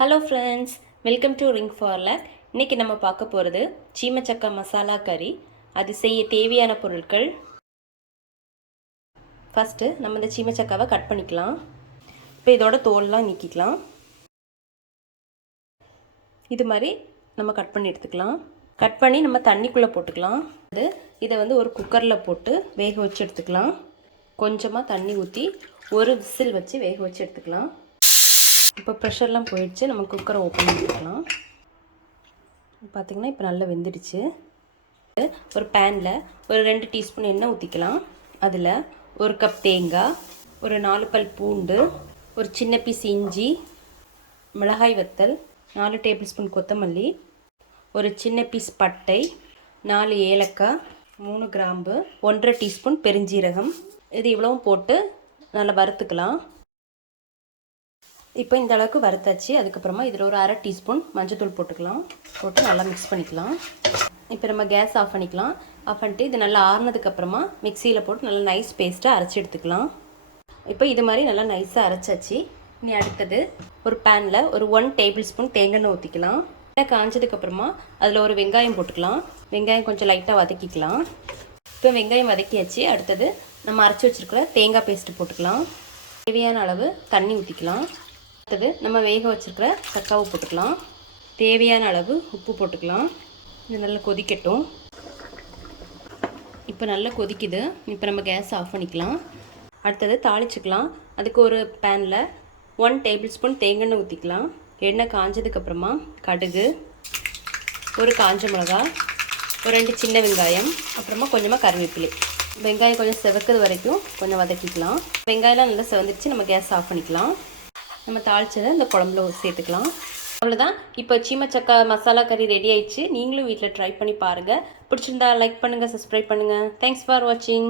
Hello friends, welcome to ring for luck. இன்றைக்கி நம்ம பார்க்க போகிறது சீமா சக்கா மசாலா கறி. அது செய்ய தேவையான பொருட்கள். ஃபஸ்ட்டு நம்ம இந்த சீமா சக்காவை கட் பண்ணிக்கலாம். இப்போ இதோட தோல்லாம் நீக்கிக்கலாம். இது மாதிரி நம்ம கட் பண்ணி எடுத்துக்கலாம். கட் பண்ணி நம்ம தண்ணிக்குள்ளே போட்டுக்கலாம். இதை ஒரு குக்கரில் போட்டு வேக வச்சு எடுத்துக்கலாம். கொஞ்சமாக தண்ணி ஊற்றி ஒரு விசில் வச்சு வேக வச்சு எடுத்துக்கலாம். இப்போ ப்ரெஷர்லாம் போயிடுச்சு. நம்ம குக்கரை ஓப்பன் பண்ணிக்கலாம். பார்த்திங்கன்னா இப்போ நல்லா வெந்துடுச்சு. ஒரு பேனில் ஒரு 2 டீஸ்பூன் எண்ணெய் ஊற்றிக்கலாம். அதில் 1 கப் தேங்காய், ஒரு 4 பல் பூண்டு, ஒரு சின்ன பீஸ் இஞ்சி, மிளகாய் வத்தல், 4 டேபிள் ஸ்பூன் கொத்தமல்லி, ஒரு சின்ன பீஸ் பட்டை, 4 ஏலக்காய், 3 கிராம்பு, 1.5 டீஸ்பூன் பெருஞ்சீரகம். இது இவ்வளவும் போட்டு நல்லா வறுத்துக்கலாம். இப்போ இந்த அளவுக்கு வறுத்தாச்சு. அதுக்கப்புறமா இதில் ஒரு 1/2 டீஸ்பூன் மஞ்சள்தூள் போட்டுக்கலாம். போட்டு நல்லா மிக்ஸ் பண்ணிக்கலாம். இப்போ நம்ம கேஸ் ஆஃப் பண்ணிக்கலாம். ஆஃப் பண்ணிட்டு இது நல்லா ஆறுனதுக்கப்புறமா மிக்சியில் போட்டு நல்லா நைஸ் பேஸ்ட்டாக அரைச்சி எடுத்துக்கலாம். இப்போ இது மாதிரி நல்லா நைஸாக அரைச்சாச்சு. இனி அடுத்தது ஒரு பேனில் ஒரு 1 டேபிள் ஸ்பூன் தேங்காய் ஊற்றிக்கலாம். எண்ணெய் காஞ்சதுக்கப்புறமா அதில் ஒரு வெங்காயம் போட்டுக்கலாம். வெங்காயம் கொஞ்சம் லைட்டாக வதக்கிக்கலாம். இப்போ வெங்காயம் வதக்கியாச்சு. அடுத்தது நம்ம அரைச்சி வச்சுருக்கிற தேங்காய் பேஸ்ட்டு போட்டுக்கலாம். தேவையான அளவு தண்ணி ஊற்றிக்கலாம். அடுத்தது நம்ம வேக வச்சுருக்கிற சக்காவை போட்டுக்கலாம். தேவையான அளவு உப்பு போட்டுக்கலாம். இது நல்லா கொதிக்கட்டும். இப்போ நல்லா கொதிக்குது. இப்போ நம்ம கேஸ் ஆஃப் பண்ணிக்கலாம். அடுத்தது தாளிச்சுக்கலாம். அதுக்கு ஒரு பேனில் 1 டேபிள் ஸ்பூன் தேங்காய் ஊற்றிக்கலாம். எண்ணெய் காஞ்சதுக்கப்புறமா கடுகு, ஒரு காஞ்ச மிளகாய், ஒரு 2 சின்ன வெங்காயம், அப்புறமா கொஞ்சமாக கருவேப்பிலை. வெங்காயம் கொஞ்சம் செவக்கிறது வரைக்கும் கொஞ்சம் வதக்கிக்கலாம். வெங்காயம்லாம் நல்லா செவந்துடுச்சு. நம்ம கேஸ் ஆஃப் பண்ணிக்கலாம். நம்ம தாளிச்சதை இந்த குழம்புல சேர்த்துக்கலாம். அவ்வளோதான். இப்போ சீமா சக்கா மசாலா கறி ரெடி ஆயிடுச்சு. நீங்களும் வீட்டில் ட்ரை பண்ணி பாருங்கள். பிடிச்சிருந்தா லைக் பண்ணுங்கள், சப்ஸ்கிரைப் பண்ணுங்கள். தேங்க்ஸ் ஃபார் வாட்சிங்.